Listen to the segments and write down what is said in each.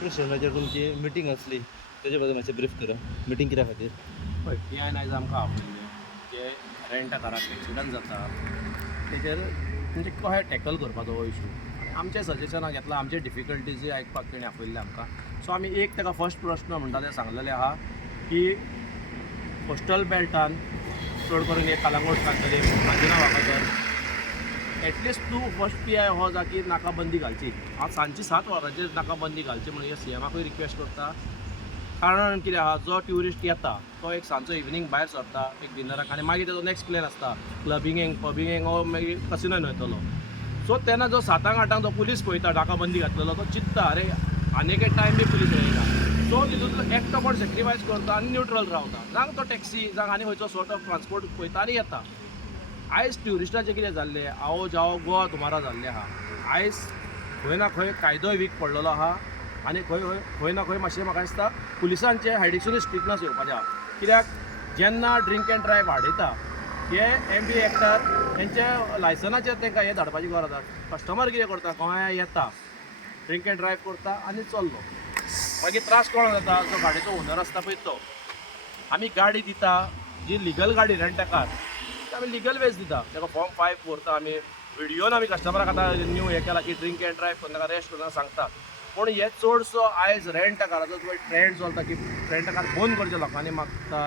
प्रेशराचेर तुमची मिटींग आसली तेजे बद्दल मातशें ब्रीफ करा. मिटींग कित्या खातीर? पळय PI आयज आमकां आपयल्ले जे रेंटा काराक एक्सिडंट जाता तेजेर म्हणजे कशें टॅकल करपाचो हो इशू. आमचें सजेशनां घेतलां, आमचे डिफिकल्टीजूय आयकपाक तेणें आपयल्ले आमकां. सो आमी एक ताका फर्स्ट प्रश्न म्हणटा ते सांगलेले आहा की कोस्टल बेल्टान चड करून एक कलंगूट कांतरी मांजुना वागातर एटलिस्ट तूं फर्स्ट PI हो जा की नाकाबंदी घालची. हांव सांजची 7 वरांचेर नाकाबंदी घालची म्हणून CMाकूय रिक्वेस्ट करता. कारण कितें आहा, जो ट्युरिस्ट येता तो एक सांजचो इवनिंग भायर सरता एक डिनराक आनी मागीर तेजो नेक्स्ट प्लॅन आसता क्लबिंगेंक पबिंगेंक हो मागीर कसिनोन वयतलो. सो तेन्ना जो 7-8 जो पुलीस पळयता नाकाबंदी घातलेलो तो चिंतता अरे आनीक एक टायम बी पुलीस येयना. सो तितूंतलो एकटो कोण सॅक्रिफायस करता आनी न्यूट्रल रावता. जावं तो टॅक्सी जावं आनी खंयचो सॉर्ट ऑफ ट्रान्सपोर्ट पळयता आनी येता. आयज ट्युरिस्टाचें कितें जाल्लें, आओ जाओ गोवा तुमारा जाल्लें आहा. आयज खंय ना खंय कायदोय वीक पडलेलो आहा आनी खंय ना खंय मातशें म्हाका दिसता पुलिसांचे हायडिक्शनूय स्ट्रिक्टनस येवपाचें आहा. कित्याक जेन्ना ड्रिंक एंड ड्रायव्ह वाडयता हे MB एक्टार तेंचे लायसनाचेर तांकां हें धाडपाची गरज आसा. कस्टमर कितें करता, गोंया येता ड्रिंक एंड ड्रायव्ह करता आनी चल्लो. मागीर त्रास कोण जाता, जो गाडयेचो ओनर आसता पळय तो. आमी गाडी दिता जी लिगल गाडी रेंटा कार आमी लिगल वेज दिता, ताका फॉर्म 5 भरता आमी. व्हिडियोन आमी कस्टमराक आतां न्यू हें केला की ड्रिंक एंड ड्रायव्ह करून ताका रेस्ट करून सांगता. पूण हे चडसो आयज रेंट काराचो जो ट्रेंड चलता की रेंट कार बंद करचे लोकांनी मागता,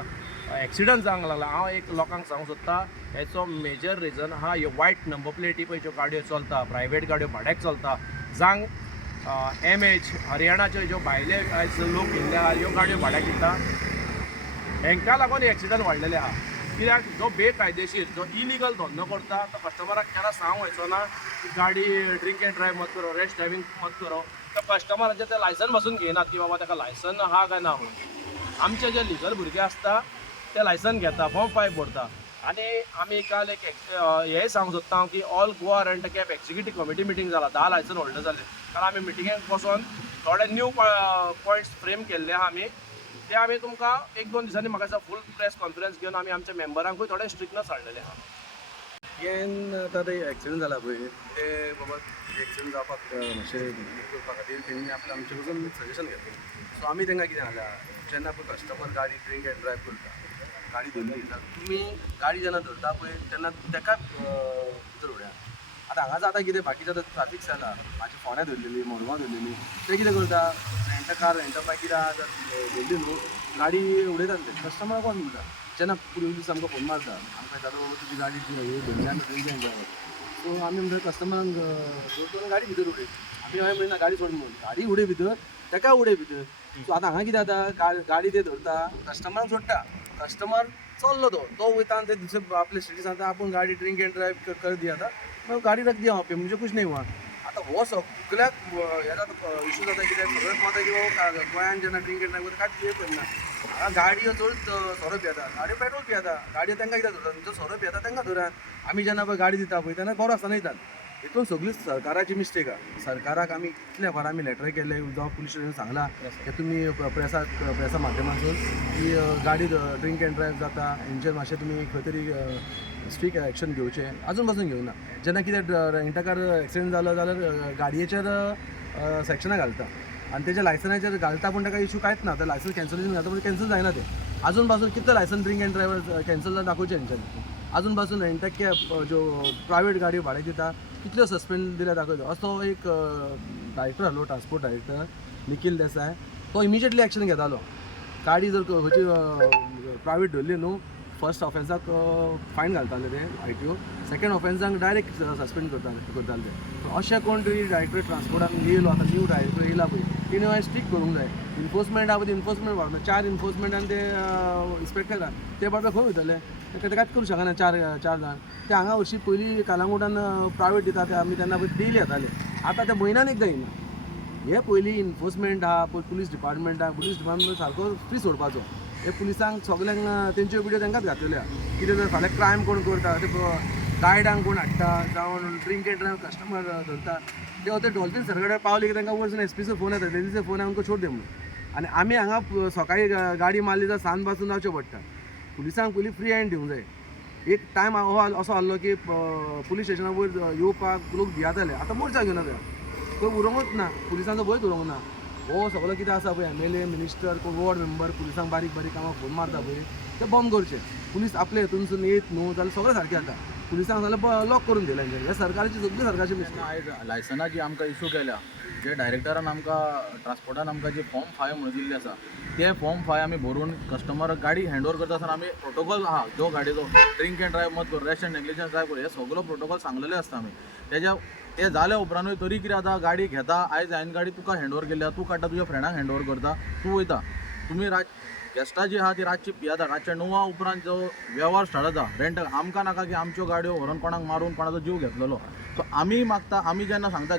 एक्सिडंट जावंक लागला. हांव एक लोकांक सांगूंक सोदता हेचो मेजर रिजन आहा ह्यो वायट नंबर प्लेटी पळय ज्यो गाडयो चलता, प्रायवेट गाडयो भाड्याक चलता, जावं MH हरियाणाच्यो ज्यो भायले आयज लोक येयल्ले आहा ह्यो गाडयो भाड्याक दिता. हांकां लागून एक्सिडंट वाडलेले आहा. कित्याक जो बेकायदेशीर जो इलिगल धंदो करता तो कस्टमराक केन्ना सांगूंक वयचो ना की गाडी ड्रिंक एंड ड्रायव्ह मत करो, रॅश ड्रायव्हिंग मत करो. तो कस्टमराचे ते लायसन पासून घेयनात की बाबा ताका लायसन आहा काय ना म्हणून. आमचे जे लिगल भुरगे आसता ते लायसन घेता, फॉर्म 5 भरता. आनी आमी काल एक हेंय सांगूंक सोदता हांव की all Goa rent cab executive committee meeting जाला, 10 लायसन होल्डर जाले. कारण आमी मिटिंगेक बसोन थोडे न्यू पॉयंट्स फ्रेम केल्ले आहा आमी. ते आमी तुमकां 1-2 दिसांनी म्हाका दिसता फूल प्रेस कॉन्फरन्स घेवन आमी आमच्या मेंबरांकूय थोडे स्ट्रिक्टनस हाडलेले आहा. हें आतां ते एक्सिडंट जाला पळय ते बाबा एक्सिडंट जावपाक मातशें करपा खातीर तेणी आपलें आमचे कडसून सजेशन घेतलें. सो आमी तांकां कितें सांगलां, जेन्ना पळय कस्टमर गाडी ड्रिंक एंड ड्रायव्ह करता, गाडी धरून घेता, तुमी गाडी जेन्ना धरता पळय तेन्ना ताका भितर उडया. आतां हांगा जाता कितें, बाकीचे आतां ट्राफीक जाला, म्हाजी फोण्या धरलेली, मोरगांव धरलेली, ते कितें करता रेंटा कार रेंटा बाय कितें आतां धरली न्हू गाडी उडयतात ते कस्टमर कोण म्हणटा. जेन्ना पुलीस आमकां फोन मारता आमकां येता तुजी गाडी धरली आमी ड्रिंक एंड ड्रायव्ह. सो आमी म्हणटा कस्टमरांक जोर गाडी भितर उडय. आमी हांवें म्हणना गाडी सोड म्हणून, गाडी उडय भितर ताका उडय भितर. सो आतां हांगा कितें जाता, गाडी ते धरता कस्टमरांक सोडटा, कस्टमर चल्लो तो वयता आनी ते दुसरे आपले स्टेटी सांगता आपूण गाडी ड्रिंक एंड ड्रायव्ह कर दी. आतां मग गाडी रख दिया वहाँ पे, मुझे कुछ नहीं हुआ. आता हो सगळ्याक हे जाता इशू जाता कित्याक सगळ्याक माता की बाबा गोंयान जेन्ना ड्रिंक एंड ड्रायव्ह करता कांय करना. हांगा गाडयो चड सोरो पियेता, गाडयो पेट्रोल पियेता, गाडयो तांकां कित्याक धरता, तुमचो सोरो पियेता तांकां धरात. आमी जेन्ना पळय गाडी दिता पळय तेन्ना बरो आसतना दितात. हितून सगळी सरकाराची मिस्टेक आहा. सरकाराक आमी कितल्या फार आमी लेटर केले, जावं पुलीस स्टेशन सांगलां की तुमी प्रेसा माध्यमांतून की गाडी ड्रिंक एंड ड्रायव्ह जाता हेंचेर मातशें तुमी खंय तरी स्ट्रिक्ट एक्शन घेवचें. आजून पासून घेवना. जेन्ना कितें रेंटा कार एक्सिडंट जालो जाल्यार गाडयेचेर सेक्शनां घालता आनी तेच्या लायसनाचेर घालता, पूण ताका इशू कांयच ना. ते लायसन कॅन्सलेशन घालता पूण कॅन्सल जायना ते. आजून पासून कितले license drink and drive cancel जावन दाखोवचे हेंच्यांनी. आजून पासून रेंटा कॅब ज्यो प्रायवेट गाडयो भाड्याक दिता कितल्यो सस्पेंड दिल्या दाखयता. असो एक डायरेक्टर आहलो ट्रान्सपोर्ट डायरेक्टर निखील देसाय, तो इमिजिएटली एक्शन घेतालो. गाडी जर खंयची प्रायवेट धरली न्हू फर्स्ट ऑफेन्साक फायन घालताले ते ITO, सेकेंड ऑफेन्साक डायरेक्ट सस्पेंड करताले ते. अशें कोण तरी डायरेक्टर ट्रान्सपोर्टाक येयलो, आतां न्यू डायरेक्टर येयला पळय तिणें हांवें स्ट्रिक्ट करूंक जाय. इन्फोर्समेंट आहा पळय इन्फोर्समेंट वाडना. 4 इन्फोर्समेंट आनी ते इन्स्पेक्टर ते बाबा खंय वयतले, ते कांयच करूंक शकना. 4 जाण ते हांगा हरशीं पयलीं कालांगुटान प्रायवेट दिता ते आमी तेन्ना पळय डेली येताले. आतां ते म्हयन्यान एकदां येयना. हे पयलीं इन्फोर्समेंट आहा पळय, पुलीस डिपार्टमेंट सारको फ्री सोडपाचो. हे पुलिसांक सगल्यांक तेंच्यो व्हिडियो तांकांच घातलेले आहा. कितें जर फाल्यां क्रायम कोण करता ते गायडांक कोण हाडटा जावं ड्रिंक एंड ड्रायव्ह कस्टमर धरता ते डॉल्फिन सरकडेर पावले की तांकां वरसून SPचो फोन येता, लेडीचो फोन आमकां छोड दे म्हणून. आनी आमी हांगा सकाळीं गाडी मारली जाल्यार सांज पासून जावचें पडटा. पुलिसांक पयलीं फ्री हँड दिवंक जाय. एक टायम असो आहलो की पुलीस स्टेशना वयर येवपाक लोक भियाताले. आतां मोर्चा घेवन येता, खंय उरोंकूच ना, पुलिसांचो भंयच उरोंक ना. हो सगळं कितें आसा पळय MLA मिनिस्टर कोण वॉर्ड मेंबर पुलिसांक बारीक बारीक कामाक फोन मारता पळय ते बॉम्ब करचे पुलीस आपले हितूनसून येत न्हू जाल्यार सगळें सारकें जाता पुलिसांक जाल्यार लॉक करून दिलें हे सरकारची सगळी सरकारची मिस्टेक आयज लायसनाची आमकां इशू केल्या जे डायरेक्टरान आमकां ट्रान्सपोर्टान आमकां जे फॉर्म 5 म्हणून दिल्ले आसा ते फॉर्म 5 आमी भरून कस्टमराक गाडी हँडओवर करता आसतना आमी प्रोटोकॉल आहा जो गाडयेचो ड्रिंक एंड ड्रायव्ह मत कर रॅश एंड नेग्लिजन्स ड्रायव्ह कर हे सगळो प्रोटोकॉल सांगलेले आसता आमी तेज्या ते जाल्या उपरांतूय तरी कितें जाता गाडी घेता आयज हांवें गाडी तुका हँडओवर केल्या तूं काडटा तुज्या फ्रेंडाक हँडओवर करता तूं वयता तुमी गेस्टां जी आहा ती रातची पियाता रातच्या 9 उपरांत जो वेव्हार स्टार्ट जाता रेंट आमकां नाका की आमच्यो गाडयो व्हरून कोणाक मारून कोणाचो जीव घेतलेलो सो आमी मागता आमी जेन्ना सांगता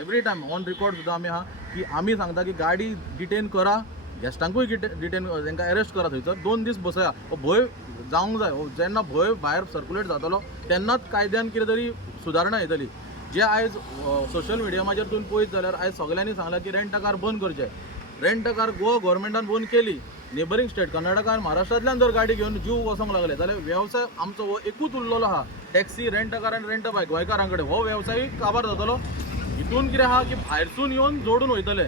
एवरी टायम ऑन रिकॉर्ड सुद्दां आमी आहा की आमी सांगता की गाडी डिटेन करा गेस्टांकूय डिटेन तांकां अरेस्ट करा थंयसर 2 दीस बसया हो भंय जावंक जाय जेन्ना भंय भायर सर्क्युलेट जातलो तेन्नाच कायद्यान कितें तरी सुदारणा येतली जे आयज सोशल मिडियामाचेर तुमी पळयत जाल्यार आयज सगळ्यांनी सांगलां की रेंट अ कार बंद करचे रेंट अ कार गोवा गव्हर्मेंटान बंद केली नेबरिंग स्टेट कर्नाटका आनी महाराष्ट्रांतल्यान जर गाडी घेवन जीव वचोंक लागले जाल्यार वेवसाय आमचो हो एकूच उरलेलो आहा टॅक्सी रेंट अ कार आनी रेंट अ बायक गोंयकारां कडेन हो वेवसाय काबार जातलो हितून कितें आहा की भायरसून येवन जोडून वयतले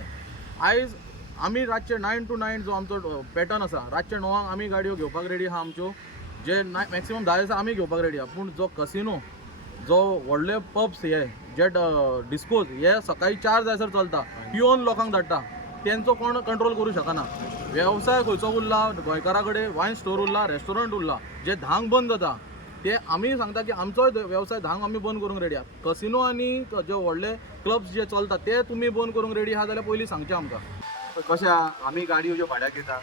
आयज आमी रातचे 9 to 9 जो आमचो पॅटर्न आसा रातचे 9 आमी गाडयो घेवपाक रेडी आहा आमच्यो जे मॅक्सिमम 10 दिसा आमी घेवपाक रेडी आहा पूण जो कसिनो जो व्हडले पब्स हे जे डिस्कोज हे सकाळी 4 जायसर चलता पिवन लोकांक धाडटा तेंचो कोण कंट्रोल करूं शकना वेवसाय खंयचो उरला गोंयकारा कडेन वायन स्टोर उरला रेस्टॉरंट उरला जे धांक बंद जाता ते आमी सांगता की आमचोय वेवसाय धांक आमी बंद करूंक रेडी आहा कसिनो आनी जे व्हडले क्लब्स जे चलता ते तुमी बंद करूंक रेडी आहा जाल्यार पयलीं सांगचें आमकां कशें आहा आमी गाडयो ज्यो भाड्याक घेता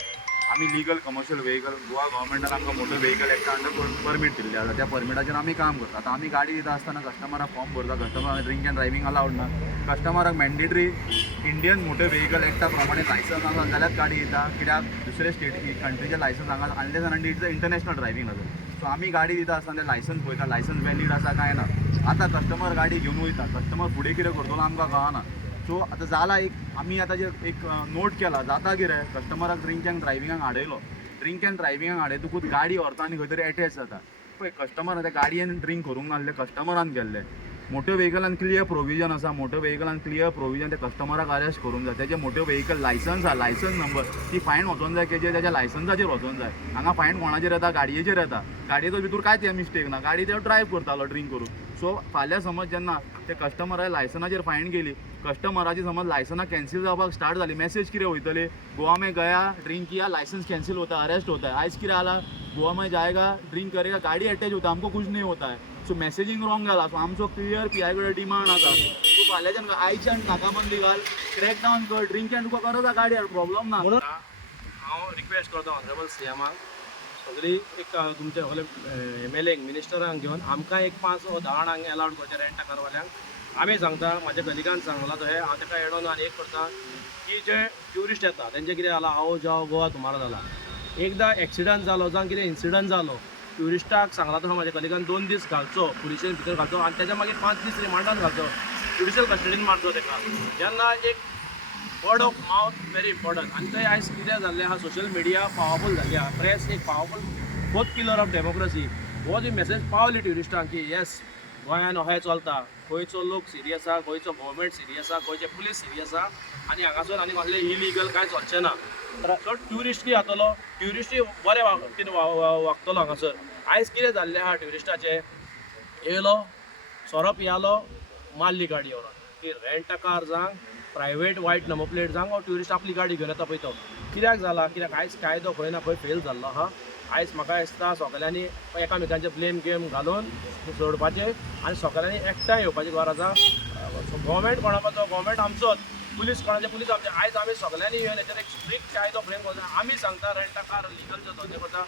आमी लिगल कमर्शियल व्हेकल गोवा गव्हर्मेंटान आमकां मोटर व्हेकल एक्टा अंडर परमीट दिल्ले आसा त्या परमिटाचेर आमी काम करता आतां आमी गाडी दिता आसतना कस्टमराक फॉर्म भरता कस्टमराक ड्रिंक एंड ड्रायव्हिंग अलावड ना कस्टमराक मॅन्डेटरी इंडियन मोटर व्हेकल एक्टा प्रमाणे लायसन्स आसा जाल्यार गाडी दिता कित्याक दुसरे स्टेट कंट्रीचे लायसन्स हांगा unless and it's international driving licence so आमी गाडी दिता आसतना ते लायसन्स पळयता लायसन्स वॅलीड आसा काय ना आतां कस्टमर गाडी घेवन वयता कस्टमर फुडें कितें करतलो आमकां कळना सो आतां जाला एक आमी आतां जे एक नोट केला जाता कितें कस्टमराक ड्रिंक एंड ड्रायव्हिंगाक हाडयलो ड्रिंक एंड ड्रायव्हिंगाक हाडयतकूच गाडी व्हरता आनी खंय तरी अटॅच जाता पळय कस्टमर त्या गाडयेन ड्रिंक करूंक नासले कस्टमरान गेल्ले मोटर व्हेकलान क्लियर प्रोविजन आसा मोटर व्हेकलान क्लियर प्रोविजन त्या कस्टमराक अरेस्ट करूंक जाय तेजे मोटर व्हेकल लायसन्स आहा लायसन्स नंबर ती फायन वचोंक जाय की तेज्या लायसन्साचेर वचोंक जाय हांगा फायन कोणाचेर येता गाडयेचेर येता गाडयेचो भितूर कांयच मिस्टेक ना गाडी तो ड्रायव्ह करतालो ड्रिंक करून सो फाल्यां समज जेन्ना ते कस्टमराच्या लायसनाचेर फायन गेली कस्टमराची समज लायसनां कॅन्सील जावपाक स्टार्ट जाली मेसेज कितें वयतली गोवा में गया ड्रिंक किया लाइसेंस कैंसिल होता है अरेस्ट होता है आयज कितें जाला गोवा में जाएगा ड्रिंक करेगा गाड़ी अटैच होता है हमको कुछ नहीं होता है सो मेसेजिंग रॉंग जाला सो आमचो क्लियर PI कडेन डिमांड आसा तूं फाल्यांच्यान आयच्यान नाकाबंदी घाल क्रॅक डावन कर ड्रिंक एंड तुका करता गाडी प्रॉब्लम ना म्हणून हांव रिक्वेस्ट करता ऑनरेबल CMाक सगळी एक तुमचे MLA मिनिस्टरांक घेवन आमकां एक 5 or 10 हांगा अलाउड करचे रेंट कारवाल्यांक आमी सांगता म्हाज्या कलिगान सांगला तो हे हांव ताका एडोन आनी एक करता की जे ट्युरिस्ट येता तेंचे कितें जाला आओ जाओ गोवा तुम्हारा जाला एकदां एक्सिडंट जालो जावं कितें इन्सिडंट जालो ट्युरिस्टाक सांगला तो म्हाज्या कलिगान 2 दीस घालचो पुलिशेन भितर घालचो आनी तेच्या मागीर 5 दीस रिमांडान घालचो ज्युडिशियल कस्टडीन मारचो ताका जेन्ना एक word of mouth very important आनी थंय आयज कितें जाल्लें आहा सोशल मिडिया पावरफूल जाल्ली आहा प्रेस एक powerful fourth pillar of democracy हो जी मेसेज पावली ट्युरिस्टांक की येस गोंयान अहें चलता गोंयचो लोक सिरियस आहा गोंयचो गव्हर्मेंट सिरियस आहा गोंयचे पुलीस सिरियस आहा आनी हांगासर आनी कसलें इलिगल कांय चलचें ना तो ट्युरिस्ट कितें जातलो ट्युरिस्टूय बरें कितें वागतलो हांगासर आयज कितें जाल्लें आहा ट्युरिस्टाचें येयलो सोरो पियालो मारली गाडी व्हरोन ती रेंट अ कार जावं प्रायवेट वायट नंबर प्लेट जावं हो ट्युरिस्ट आपली गाडी घेवन येता पळय तो कित्याक जाला कित्याक आयज कायदो खंय ना खंय फेल जाल्लो आहा आयज म्हाका दिसता सगळ्यांनी एकामेकांचे ब्लेम गेम घालून सोडपाचें आनी सगळ्यांनी एकठांय येवपाची गरज आसा गव्हर्मेंट कोणाचो गव्हर्मेंट आमचोच पुलीस कोणाचे पुलीस आमचे आयज आमी सगळ्यांनी येवन हेचेर एक स्ट्रिक्ट कायदो फ्रेम करता आमी सांगता रेंट अ कार लिगल धंदे करता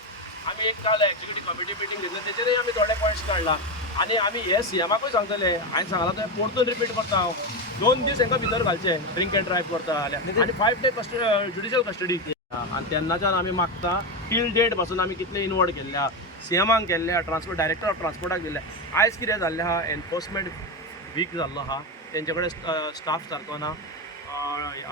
आमी एक काल एक्झिक्युटीव कमिटी मिटींग घेतली तेचेरय आमी थोडे पॉयंट्स काडला आनी आमी हे CMाकूय सांगतले हांवें सांगला ते परतून रिपीट करता हांव 2 दीस हांकां भितर घालचे ड्रिंक एंड ड्रायव्ह करता जाल्यार आनी 5 days ज्युडिशियल कस्टडी आनी तेन्नाच्यान आमी मागता टील डेट पासून आमी कितले इनवॉल्व केल्ल्या CMाक केल्ल्या ट्रान्सपोर्ट डायरेक्टर ऑफ ट्रान्सपोर्टाक दिल्ले आयज कितें जाल्लें आहा एनफोर्समेंट वीक जाल्लो आहा तेंचे कडेन स्टाफ सारको ना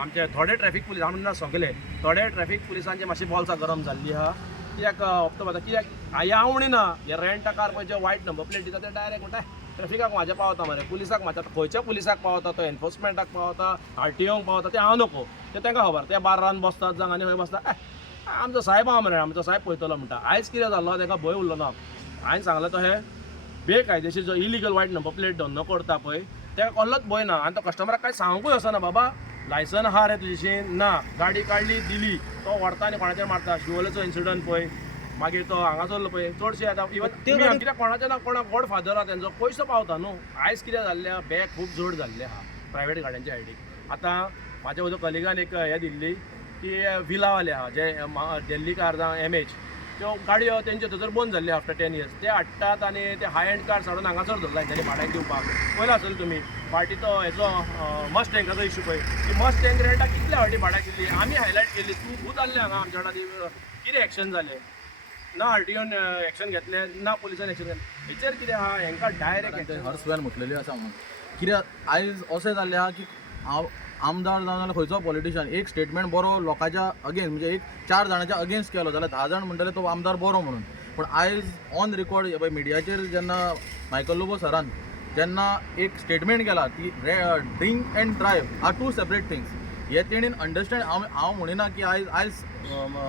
आमचे थोडे ट्रॅफिक पुलीस आमी ना सगळे थोडे ट्रॅफिक पुलिसांचे मातशी बॉल्सां गरम जाल्ली आहा कित्याक हप्तो कित्याक ह्या आवडी ना हे रेंट अ कार पळय जे वायट नंबर प्लेट दिता ते डायरेक्ट म्हणटा ट्रॅफिकाक म्हाज्या पावता मरे, पुलिसाक म्हाज्या खंयच्या पुलिसाक पावता, तो एनफोर्समेंटाक पावता, RTOक पावता, ते हांव नको. ते तांकां खबर, ते बार्रान बसतात जावं आनी खंय बसतात. आमचो साहेब आहा मरे, आमचो साहेब पळयतलो म्हणटा. आयज कितें जाल्लो ताका भंय उरलो ना. हांवें सांगलें तो हे बेकायदेशीर जो इलिगल वायट नंबर प्लेट धंदो करता पळय ताका कसलोच भंय ना. आनी तो कस्टमराक कांय सांगूंकूय वचना, बाबा लायसन आहा रे तुजेशी, ना गाडी काडली दिली, तो व्हरता आनी कोणाचेर मारता. शिवोलेचो इन्सिडंट पळय, मागीर तो हांगासरलो पळय, चडशे आतां इवन कित्याक कोणाचें ना कोणाक गॉड फादर आहा तेंचो पयसो पावता न्हू. आयज कितें जाल्लें आहा, बॅग खूब जड जाल्लें आहा प्रायवेट गाड्यांच्या सायडीक. आतां म्हाज्या म्हज्या कलिगान एक हे दिल्ली की विलावाले आहा जे दिल्ली कार जावं MH, त्यो गाडयो तेंच्यो थंयसर बंद जाल्ल्यो आफ्टर 10 years. ते हाडटात आनी ते हाय एंड कार्स हाडून हांगासर धरला तेंच्यांनी भाड्याक दिवपाक. पळयला आसतलें तुमी फाटी तो हेचो मस्टँगाचो इशू पळय, ती मस्टँग रेंटाक कितल्या फाटी भाड्याक दिल्ली आमी हायलायट केल्ली. तूं खूब जाल्लें हांगा आमच्या वांगडा कितें एक्शन जालें ना, RTOन एक्शन घेतलें ना, पुलिसान एक्शन घेतलें. हेचेर कितें आहा, हांकां डायरेक्ट हर्सवेन म्हटलेली आसा म्हणून. कित्याक आयज अशें जाल्लें आहा की हांव आमदार जावन जाल्यार खंयचो पॉलिटिशियन एक स्टेटमेंट बरो लोकांच्या अगेन्स्ट म्हणजे एक 4 जाणांच्या अगेन्स्ट केलो जाल्यार 10 जाण म्हणटले तो आमदार बरो म्हणून. पूण आयज ऑन रेकॉर्ड मिडियाचेर जेन्ना मायकल लोबो सरान जेन्ना एक स्टेटमेंट केला ती drink and drive are 2 separate things, हे तेणीन अंडरस्टँड हांव म्हणिना की आयज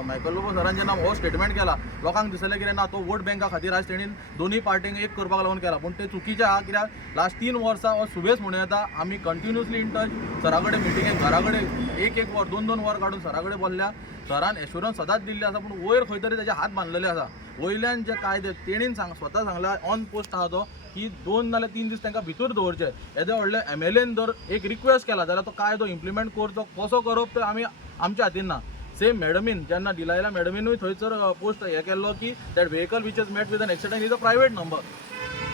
मायकल लोबो सरान जेन्ना हो स्टेटमेंट केला लोकांक दिसलें कितें ना तो वोट बँका खातीर आज तेणीन दोनूय पार्टींक एक करपाक लागून केला. पूण ते चुकीचें आहा. कित्याक लास्ट 3 वर्सां हो सुबेज म्हणूं येता आमी कंटिन्युअसली इन टच सरा कडेन मिटिंगेक घरा कडेन एक वर 2 वर काडून सरा कडेन बोल्ल्या. सरान एश्युरन्स सदांच दिल्ली आसा, पूण वयर खंय तरी तेजे हात बांदलेले आसा. वयल्यान जे कायदे तेणीन स्वता सांगला ऑन पोस्ट आहा तो की 2 नाल्यार 3 दीस तांकां भितर दवरचे. येदे व्हडले MLAन जर एक रिक्वेस्ट केला जाल्यार तो कायदो इम्प्लिमेंट करचो कसो करप ते आमी आमच्या हातीन ना. सेम मॅडमीन जेन्ना डिलायला मॅडमीनूय थंयसर पोस्ट हे केल्लो की that vehicle which is met with an accident is a private number.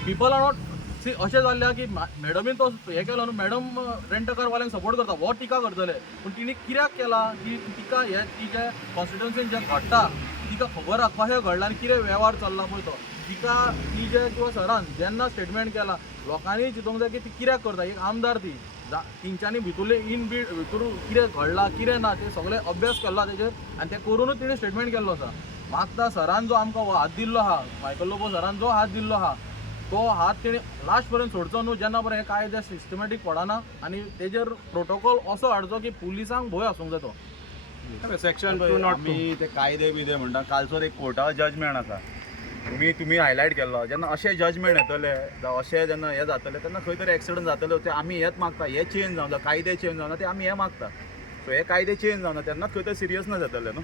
People are not see अशें जाल्लें की मॅडमीन तो हे केलो न्हू, मॅडम रेंट कारवाल्यांक सपोर्ट करता हो टिका करतले. पूण तिणी कित्याक केला की तिका हे तिच्या कॉन्स्टिट्युन्सीन जें घडटा तिका खबर आसा कशें घडलां आनी कितें वेव्हार चल्ला पळय तो. तिका ती जे किंवा सरान जेन्ना स्टेटमेंट केला लोकांनी चिंतूंक जाय की ती कित्याक करता. एक आमदार ती तेंच्यांनी भितरले भितर कितें घडलां कितें ना ते सगळे अभ्यास केला तेजेर आनी ते करूनच तिणें स्टेटमेंट केल्लो आसा. मागता सरान जो आमकां हात दिल्लो आहा, मायकल लोबो सरान जो हात दिल्लो आहा तो हात तेणी लास्ट पर्यंत सोडचो न्हू जेन्ना पर्यंत हे कायदे सिस्टमॅटीक पडना आनी तेजेर प्रोटोकॉल असो हाडचो की पुलिसांक भंय आसूंक जाय तो. सेक्शन आमी ते कायदे बिदे म्हणटा कालचो एक कोर्टा जजमेंट आसा तुम्ही हायलायट केल्लो. जेन्ना अशें जजमेंट येतले जावं अशें जेन्ना हे जातले तेन्ना खंय तरी एक्सिडंट जातले ते आमी हेच मागता. हे चेंज जावना, कायदे चेंज जावना ते आमी हे मागता. सो हे कायदे चेंज जावना तेन्नाच खंय तरी सिरियसनस जातले न्हू.